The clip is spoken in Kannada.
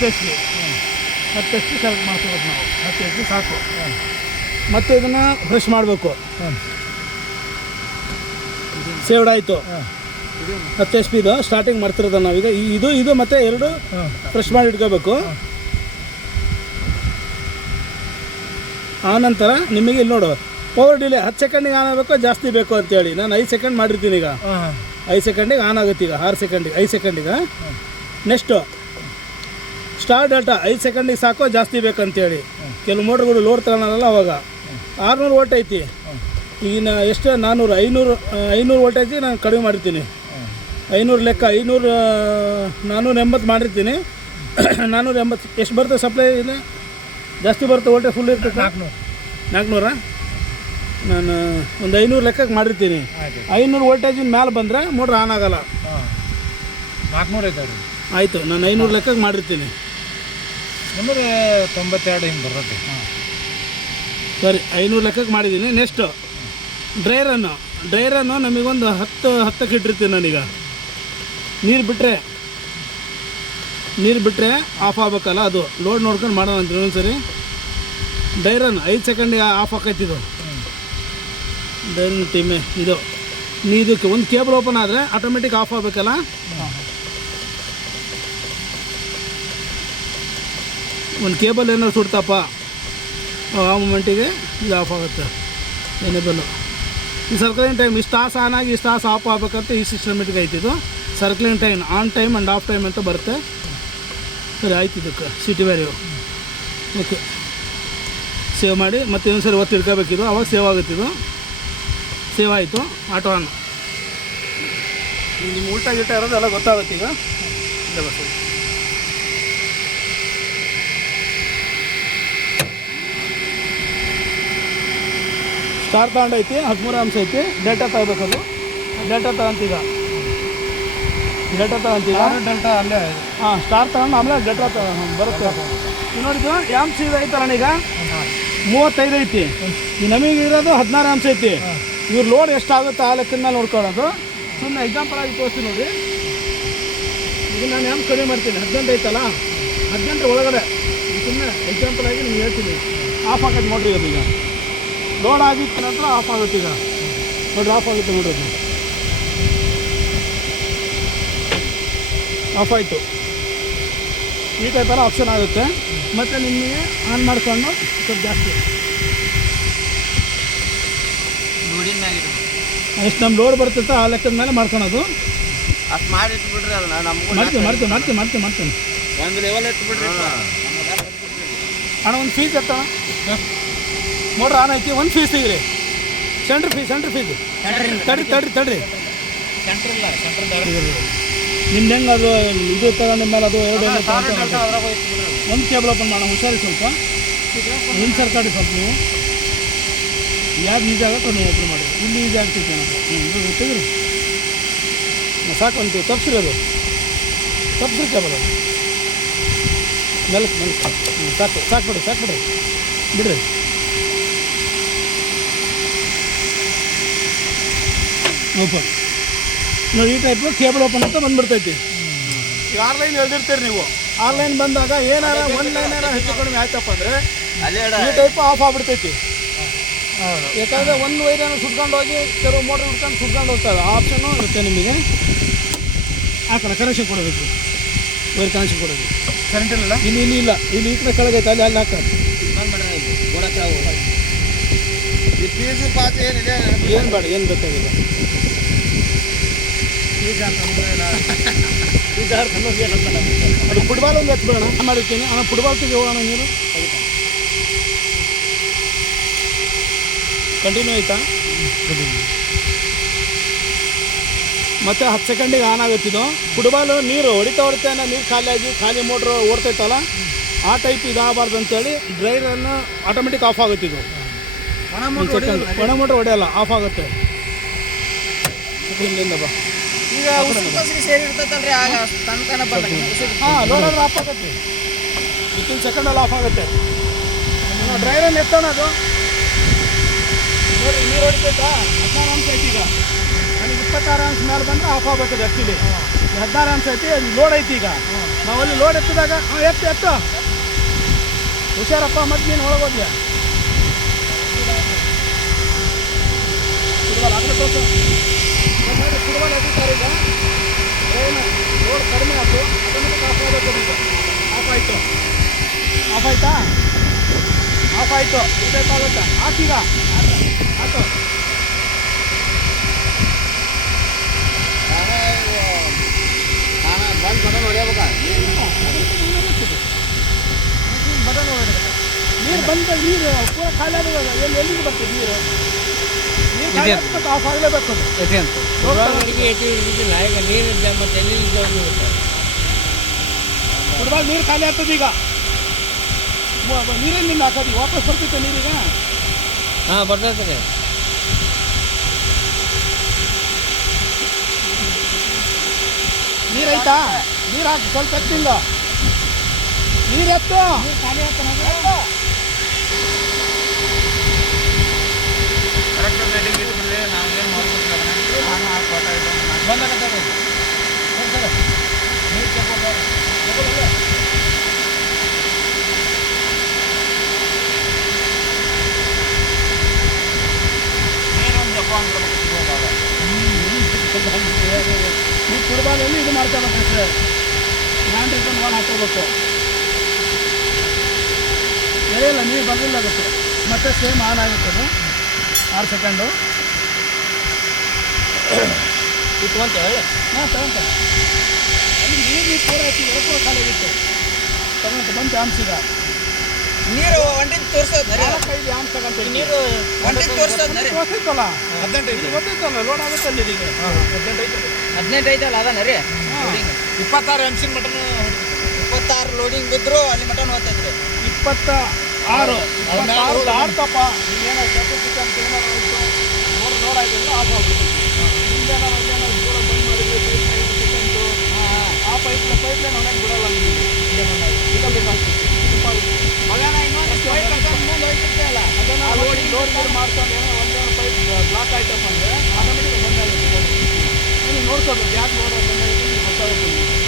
10 HP ಸೆಲೆಕ್ಟ್ ಮಾಡ್ಕೋಬೇಕು ನಾವು. 10 HP ಸಾಕು. ಮತ್ತು ಇದನ್ನು ಫ್ರೆಶ್ ಮಾಡಬೇಕು. ಸೇವ್ಡ್ ಆಯಿತು. 10 HP ಇದು ಸ್ಟಾರ್ಟಿಂಗ್ ಮಾಡ್ತಿರೋದು ನಾವೀಗ. ಇದು ಮತ್ತು 2 ಫ್ರೆಶ್ ಮಾಡಿ ಇಟ್ಕೋಬೇಕು. ಆನಂತರ ನಿಮಗೆ ಇಲ್ಲಿ ನೋಡು ಪವರ್ ಡಿಲೇ 10 ಸೆಕೆಂಡಿಗೆ ಆನ್ ಆಗಬೇಕು, ಜಾಸ್ತಿ ಬೇಕು ಅಂತೇಳಿ ನಾನು 5 ಸೆಕೆಂಡ್ ಮಾಡಿರ್ತೀನಿ. ಈಗ 5 ಸೆಕೆಂಡಿಗೆ ಆನ್ ಆಗುತ್ತೆ. ಈಗ 6 ಸೆಕೆಂಡಿಗೆ 5 ಸೆಕೆಂಡಿಗೆ. ನೆಕ್ಸ್ಟು ಸ್ಟಾರ್ ಡಾಟಾ 5 ಸೆಕೆಂಡಿಗೆ ಸಾಕು, ಜಾಸ್ತಿ ಬೇಕಂತೇಳಿ. ಕೆಲವು ಮೋಟ್ರ್ಗಳು ಲೋಡ್ ತಗೊಳಲ್ಲ. ಅವಾಗ 600 ವೋಲ್ಟ್ ಐತಿ. ಈಗಿನ ಎಷ್ಟು 500 ವೋಲ್ಟೇಜ್ ನಾನು ಕಡಿಮೆ ಮಾಡಿರ್ತೀನಿ. 500 ಲೆಕ್ಕ 480 ಮಾಡಿರ್ತೀನಿ. 480 ಎಷ್ಟು ಬರುತ್ತೆ ಸಪ್ಲೈ? ಇದೆ ಜಾಸ್ತಿ ಬರುತ್ತೆ ವೋಲ್ಟೇಜ್ ಫುಲ್ ಇರ್ತೈತೆ. 400 ನಾನು ಒಂದು 500 ಲೆಕ್ಕಕ್ಕೆ ಮಾಡಿರ್ತೀನಿ. 500 ವೋಲ್ಟೇಜಿನ ಮೇಲೆ ಬಂದರೆ ಮೋಟ್ರ್ ಆನ್ ಆಗೋಲ್ಲ. 400 ಐತೆ ಆಯಿತು, ನಾನು 500 ಲೆಕ್ಕಕ್ಕೆ ಮಾಡಿರ್ತೀನಿ. 92 ಹಿಂಗೆ ಬರುತ್ತೆ. ಸರಿ, 500 ಲೆಕ್ಕಕ್ಕೆ ಮಾಡಿದ್ದೀನಿ. ನೆಕ್ಸ್ಟು ಡ್ರೈ ರನ್ನು ನಮಗೊಂದು 10ಕ್ಕೆ ಇಟ್ಟಿರ್ತೀನಿ ನಾನೀಗ. ನೀರು ಬಿಟ್ಟರೆ ಆಫ್ ಆಗಬೇಕಲ್ಲ, ಅದು ಲೋಡ್ ನೋಡ್ಕೊಂಡು ಮಾಡೋಣ ಅಂತ ಇನ್ನೊಂದ್ಸರಿ. ಡ್ರೈ ರನ್ 5 ಸೆಕೆಂಡಿಗೆ ಆಫ್ ಆಕೈತಿದು. ಡ್ರೈ ರನ್ ಟೀಮೆ ಇದು. ಇದಕ್ಕೆ ಒಂದು ಕೇಬಲ್ ಓಪನ್ ಆದರೆ ಆಟೋಮೆಟಿಕ್ ಆಫ್ ಆಗಬೇಕಲ್ಲ. ಒಂದು ಕೇಬಲ್ ಏನಾದ್ರು ಸುಡ್ತಪ್ಪ ಆ ಮೂಮೆಂಟಿಗೆ ಇದು ಆಫ್ ಆಗುತ್ತೆ. ಎನೇಬಲ್ಲು ಈ ಸರ್ಕ್ಲಿಂಗ್ ಟೈಮ್ ಇಷ್ಟು ತಾಸು ಆನ್ ಆಗಿ ಇಷ್ಟು ತಾಸು ಆಫ್ ಆಗಬೇಕಂತ ಈ ಸಿಸ್ಟಮೆಟಿಕ್ ಐತಿದು. Circling time on time and off time ಅಂತ ಬರುತ್ತೆ. ಸರಿ ಆಯ್ತು. ಇದಕ್ಕೆ ಸಿಟಿ ವ್ಯಾಲ್ಯೂ ಓಕೆ. ಸೇವ್ ಮಾಡಿ ಮತ್ತೆ ಇನ್ನೊಂದು ಸರಿ ಒತ್ತು ಇಟ್ಕೋಬೇಕಿದು, ಅವಾಗ ಸೇವ್ ಆಗುತ್ತಿದು. ಸೇವ್ ಆಯಿತು. Auto on. ನಿಮ್ಮ ಉಲ್ಟಾ ಗಿಲ್ಟ ಇರೋದೆಲ್ಲ ಗೊತ್ತಾಗುತ್ತೆ ಈಗ. ಇಲ್ಲ ಬಸ್ ಸ್ಟಾರ್ ತಗೊಂಡೈತಿ. 13 ಅಂಶ ಐತಿ. ಡೇಟಾ ತಗೋಬೇಕದು. ಡೇಟಾ ತಗೊಂತೀಗ. ಡೆಲ್ಟಾ ಅಲ್ಲೇ. ಹಾಂ, ಸ್ಟಾರ್ ತಗೊಂಡು ಆಮೇಲೆ ಡೇಟಾ ಬರುತ್ತೆ. ಈಗ ನೋಡಿದ್ದು ಆ್ಯಮ್ಸ್ ಇದು ಐತಲ್ಲ ಈಗ 35 ಐತಿ. ಈ ನಮಗೆ ಇರೋದು 16 ಅಂಶ ಐತಿ. ಇವ್ರ ಲೋಡ್ ಎಷ್ಟಾಗುತ್ತೆ ಆ ಲೆಕ್ಕದ ಮೇಲೆ ನೋಡ್ಕೊಳ್ಳೋದು. ಸುಮ್ಮನೆ ಎಕ್ಸಾಂಪಲ್ ಆಗಿ ತೋರಿಸ್ತೀನಿ ನೋಡಿ. ಈಗ ನಾನು ಆ್ಯಮ್ಸ್ ಕಡಿಮೆ ಮಾಡ್ತೀನಿ. 18 ಐತಲ್ಲ, 18 ಒಳಗಡೆ ಸುಮ್ಮನೆ ಎಕ್ಸಾಂಪಲ್ ಆಗಿ ನಿಮ್ಗೆ ಹೇಳ್ತೀನಿ. ಆಫ್ ಆಗೋದು ನೋಡ್ರಿ. ಅದು ಈಗ ಲೋಡ್ ಆಗಿತ್ತು ನಂತರ ಆಫ್ ಆಗುತ್ತೆ. ಈಗ ನೋಡ್ರಿ ಆಫ್ ಆಗುತ್ತೆ ನೋಡ್ರಿ. ಅದು ಆಫ್ ಆಯಿತು. ಈ ಟೈಪೆಲ್ಲ ಆಪ್ಷನ್ ಆಗುತ್ತೆ. ಮತ್ತು ನಿಮಗೆ ಆನ್ ಮಾಡಿಕೊಂಡು ಸ್ವಲ್ಪ ಜಾಸ್ತಿ ಎಷ್ಟು ನಮ್ಮ ಲೋಡ್ ಬರ್ತೈತೆ ಆ ಲೆಕ್ಕದ ಮೇಲೆ ಮಾಡ್ಕೊಳೋದು. ಅಷ್ಟು ಮಾಡಿ ಇಟ್ಬಿಡ್ರಿ. ಅದನ್ನ ಮಾಡ್ತೀನಿ. ಒಂದು ಲೆವೆಲ್ ಇಟ್ಬಿಡ್ರಿ. ಅಣ್ಣ ಒಂದು ಫೀಸ್ ಎತ್ತಣ. ಮೋಟ್ರ್ ಆನ್ ಐತಿ. ಒಂದು ಫೀಸ್ ತೆಗಿರಿ. ಸೆಂಟ್ರ್ ಫೀಸ್ ತಡ್ರಿ. ನಿಮ್ದು ಹೆಂಗೆ ಅದು ಇದು ತಗೊಂಡ ಮೇಲೆ ಅದು 2 ಒಂದು ಕೇಬಲ್ ಓಪನ್ ಮಾಡೋಣ. ಹುಷಾರಿ ಸ್ವಲ್ಪ ಇನ್ಸರ್ಟ್ ಸ್ವಲ್ಪ ನೀವು ಯಾವ್ದು ಈಜಿ ಆಗುತ್ತೆ ನೀವು ಓಪನ್ ಮಾಡಿ. ಇಲ್ಲಿ ಈಜಿ ಆಗ್ತೈತೆ ನಮಗೆ. ತೆಗಿರಿ ಸಾಕು ಅಂತೀವಿ. ತಪ್ಪಿಸ್ರಿ ಅದು. ಕೇಬಲ್ ಅದು ಮೆಲ್ಕ್ ಸಾಕು ಬಿಡ್ರಿ. ಓಪನ್ ನೋಡಿ. ಈ ಟೈಪು ಕೇಬಲ್ ಓಪನ್ ಅಂತ ಬಂದುಬಿಡ್ತೈತಿ. ಈಗ ಆನ್ಲೈನ್ ಎಳ್ದಿರ್ತೀರಿ ನೀವು. ಆನ್ಲೈನ್ ಬಂದಾಗ ಏನಾರ ಒಂದು ಲೈನ್ ಹೆಚ್ಚು ಕಡಿಮೆ ಆಯ್ತಪ್ಪ ಅಂದರೆ ಈ ಟೈಪು ಆಫ್ ಆಗಿಬಿಡ್ತೈತಿ. ಯಾಕಂದರೆ ಒಂದು ವೈರನ್ನು ಸುಟ್ಕೊಂಡು ಹೋಗಿ ಕೆಲವು ಮೋಟ್ರ್ ಹುಡ್ಕೊಂಡು ಸುಟ್ಕೊಂಡು ಹೋಗ್ತಾರೆ. ಆ ಆಪ್ಷನ್ನು ಇರುತ್ತೆ ನಿಮಗೆ. ಹಾಕೋಣ ಕನೆಕ್ಷನ್ ಕೊಡಬೇಕು. ವೈರ್ ಕನೆಕ್ಷನ್ ಕೊಡಬೇಕು. ಕರೆಂಟ್ ಇಲ್ಲ ಇಲ್ಲಿ ಇಲ್ಲ. ಇಲ್ಲಿ ಈ ಕಡೆ ಕೆಳಗೈತೆ ಅಲ್ಲಿ ಹಾಕೋದು. ಏನು ಬೇಡ, ಏನು ಬೇಕಾಗಿಲ್ಲ. ಅದು ಫುಟ್ಬಾಲ್ ಒಂದು ಎತ್ಬೇಡ ಮಾಡಿರ್ತೀನಿ. ಫುಟ್ಬಾಲ್ ತೆಗೆ ಹೋಗೋಣ. ನೀರು ಕಂಟಿನ್ಯೂ ಆಯಿತಾ? ಮತ್ತು 10 ಸೆಕೆಂಡಿಗೆ ಆನ್ ಆಗುತ್ತಿದ್ದು. ಫುಟ್ಬಾಲು ನೀರು ಹೊಡಿತಾ ನೀರು ಖಾಲಿ ಮೋಟ್ರು ಓಡ್ತೈತಲ್ಲ ಆ ಟೈಪ್ ಇದಾಗಬಾರ್ದು ಅಂತೇಳಿ ಡ್ರೈರನ್ನು ಆಟೋಮೆಟಿಕ್ ಆಫ್ ಆಗುತ್ತಿದ್ದು. ಒಣ ಮೋಟ್ರ್ ಹೊಡೆಯಲ್ಲ, ಆಫ್ ಆಗುತ್ತೆ. ಇಲ್ಲಿಂದ ಬಾ. ಈಗ ಸೇರಿ ಇರ್ತೈತಲ್ರಿ, ಆಗ ತನಕನ ಹಾಂ, ಲೋಡರ್ ಆಫ್ ಆಗುತ್ತೆ. 15 ಸೆಕೆಂಡಲ್ಲಿ ಆಫ್ ಆಗುತ್ತೆ. ಡ್ರೈರನ್ನು ಎತ್ತೋಣ. ಅದು ನೋಡಿ ನೀರು ಹೊಡಿತೈತಾ? 16 ಅಂಶ ಐತಿ. ಈಗ ನನಗೆ 26 ಅಂಶ ಮೇಲೆ ಬಂದರೆ ಆಫ್ ಆಗಬೇಕು. ಆ್ಯಕ್ಚುಲಿ 16 ಅಂಶ ಐತಿ ಅದು ಲೋಡ್ ಐತಿ ಈಗ ನಾವು ಅಲ್ಲಿ ಲೋಡ್ ಎತ್ತಿದಾಗ ಎತ್ತು ಹುಷಾರಪ್ಪ ಮತ್ತೆ ನೀನು ಒಳಗೋದ್ಯಾ ಫುಟ್ಬಾಲ್ ಎತ್ತಿದ್ದಾರೆ ಈಗ ಏನು ಲೋಡ್ ಕಡಿಮೆ ಆಯ್ತು ಆಟೋಮೆಟಿಕ್ ಆಫ್ ಆಗಬೇಕು ಈಗ ಆಫ್ ಆಯಿತು ಇದಾಗುತ್ತೆ ಹಾಕೀಗ ಆಯ್ತು ಬಂದು ಬಟನ್ ಹೊಡಿಯಬೇಕ ಬಟನ್ ನೀರು ಬಂದ ನೀರು ಪೂರ ಖಾಲಿ ಆಗುವಾಗ ಎಲ್ಲಿಗೆ ಬರ್ತದೆ ನೀರು ಖಾಲಿ ಆಗ್ಬೇಕು ಆಫ್ ಆಗಲೇಬೇಕು ಅದು ಇದಿಲ್ಲ ಈಗ ನೀರು ಮತ್ತೆ ಎಲ್ಲಿ ಫುಟ್ಬಾಲ್ ನೀರು ಖಾಲಿ ಆಗ್ತದೆ ಈಗ ನೀರಲ್ಲಿ ಹಾಕೋದು ವಾಪಸ್ ಬರ್ತಿತ್ತು ನೀರೀಗ ಹಾಂ ಬರ್ತೈತೆ ನೀರು ಐತಾ ನೀರು ಹಾಕಿ ಸ್ವಲ್ಪ ಎತ್ತಿಂದ ನೀರು ಎತ್ತು ಖಾಲಿ ಕರೆಕ್ಟ್ ಸೆಟ್ಟಿಂಗ್ ಇಟ್ಬಿಡ್ರಿ ನಾವು ಏನು ಮಾಡ್ಬೇಕು ಬಂದಾಗತ್ತೆ ನೀರು ತಗೊಂಡು ನೀವು ಫುಟ್ಬಾಲಲ್ಲಿ ಇದು ಮಾಡ್ಕೋಬೇಕು ಸರ್ ಹ್ಯಾಂಡ್ ರಿಟರ್ನ್ ಮಾಡಿ ಹಾಕೋಬೇಕು ಎಳೆಯಲ್ಲ ನೀರು ಬರಲಿಲ್ಲ ಅದಕ್ಕೆ ಮತ್ತೆ ಸೇಮ್ ಆನ್ ಆಗುತ್ತೆ ಅದು 6 ಸೆಕೆಂಡು ಇಟ್ಕೊಂತ ಹಾಂ ತಗೊಂತ ಅಲ್ಲಿ ನೀರು ಪೂರ ಐತಿ ಎಳಪುರ ಖಾಲಿ ಆಗಿತ್ತು ತಗೊಂತ ಬಂತು ಆಮ್ಸಿಗ ನೀರು ಒಂಟಿನ ತೋರಿಸೋದು 4-5 ಆಮ್ಸ್ ತಗೊಂತ ನೀರು ಒಂಟಿನ ತೋರಿಸೋದು ಗೊತ್ತಿತ್ತಲ್ಲ 18 ಐತಿ ಗೊತ್ತಿತ್ತಲ್ಲ ಲೋಡ್ ಆಗುತ್ತೆ ಅಲ್ಲಿ ಇದೀಗ 18 ಐತಲ್ಲ ಅದ ನರಿ 26 MC ಮಟನ್ 26 ಲೋಡಿಂಗ್ ಬಿದ್ರು ಅಲ್ಲಿ ಮಟನ್ ಹೋಗ್ತೈತ್ರಿ 26 ಆಡ್ತಪ್ಪ ನೀವೇನೋ ಕೆಪಾಸಿಟಿ ಅಂತ ಏನಾರು ಆಯಿತು ಲೋಡ್ ಆಯ್ತು ಆಫ್ ಆಗ್ಬಿಡ್ತೈತಿ ಹಿಂದೇನಾರು ಅಲ್ಲೇನಾರು ದೂರ ಬಂದ್ ಮಾಡಿದ್ರೆ ಸೆಕೆಂಡು ಆ ಪೈಪ್ಲೈನ್ ಹೊರಗೆ ಬಿಡಲ್ಲ ನಿಮಗೆ ಇಲ್ಲ ಬೇಕಾಗ್ತೈತಿ ಮಗನ ಇನ್ನೊಂದು ಪೈಪ್ ಮುಂದೆ ಹೋಗ್ತಿರ್ತಲ್ಲ ಅದನ್ನು ಲೋಡ್ ಮಾಡ್ಕೊಂಡು ಏನೋ ಒಂದೇನೋ ಪೈಪ್ ಬ್ಲಾಕ್ ಆಯ್ತಪ್ಪ ಅಂದರೆ ಆಟೋಮೆಟಿಕ್ ಬಂದಾಗುತ್ತೆ ನೀವು ನೋಡ್ಕೋಬೇಕು ಯಾಕೆ ಲೋಡ್ ಬಂದಾಗುತ್ತೆ ಗೊತ್ತಾಗುತ್ತೆ